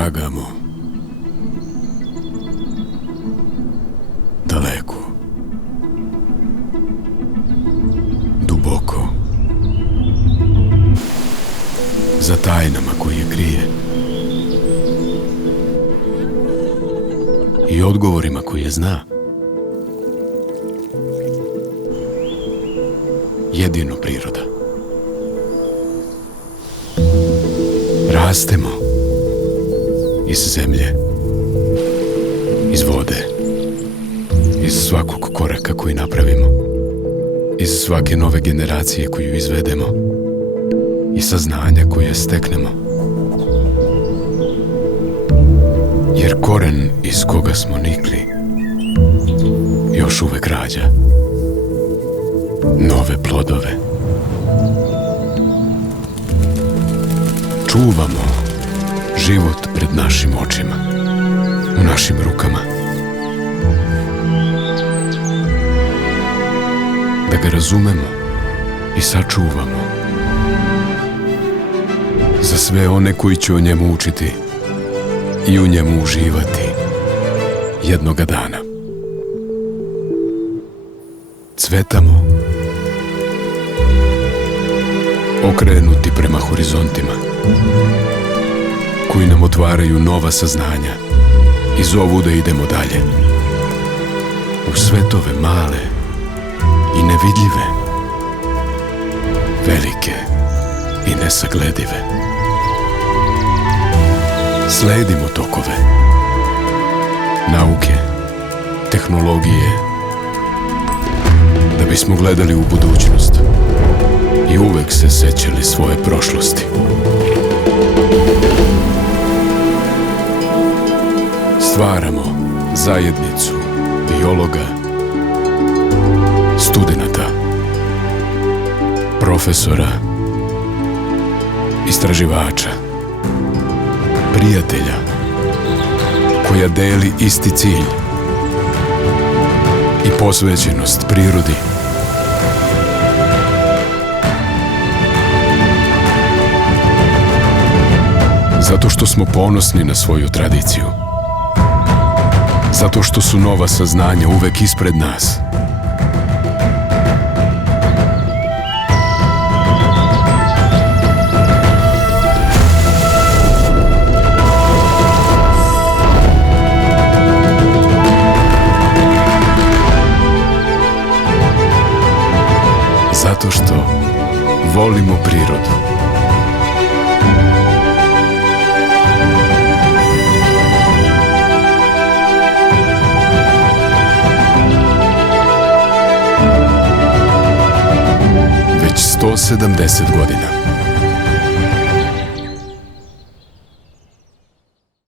tragamo daleko, duboko, za tajnama koje krije i odgovorima koje zna. Jedino priroda. Rastemo iz zemlje, iz vode, iz svakog koraka koji napravimo, iz svake nove generacije koju izvedemo i saznanja koje steknemo. Jer koren iz koga smo nikli još uvek rađa nove plodove. Čuvamo život pred našim očima, u našim rukama. Da ga razumemo i sačuvamo za sve one koji će o njemu učiti i u njemu uživati jednoga dana. Cvetamo, okrenuti prema horizontima, koji nam otvaraju nova saznanja i zovu da idemo dalje, u svetove male i nevidljive, velike i nesagledive. Sledimo tokove nauke, tehnologije, da bismo gledali u budućnost i uvek se sećali svoje prošlosti. Stvaramo zajednicu biologa, studenata, profesora, istraživača, prijatelja, koja deli isti cilj i posvećenost prirodi. Zato što smo ponosni na svoju tradiciju. Zato što su nova saznanja uvek ispred nas. Zato što volimo prirodu. Već 170 godina.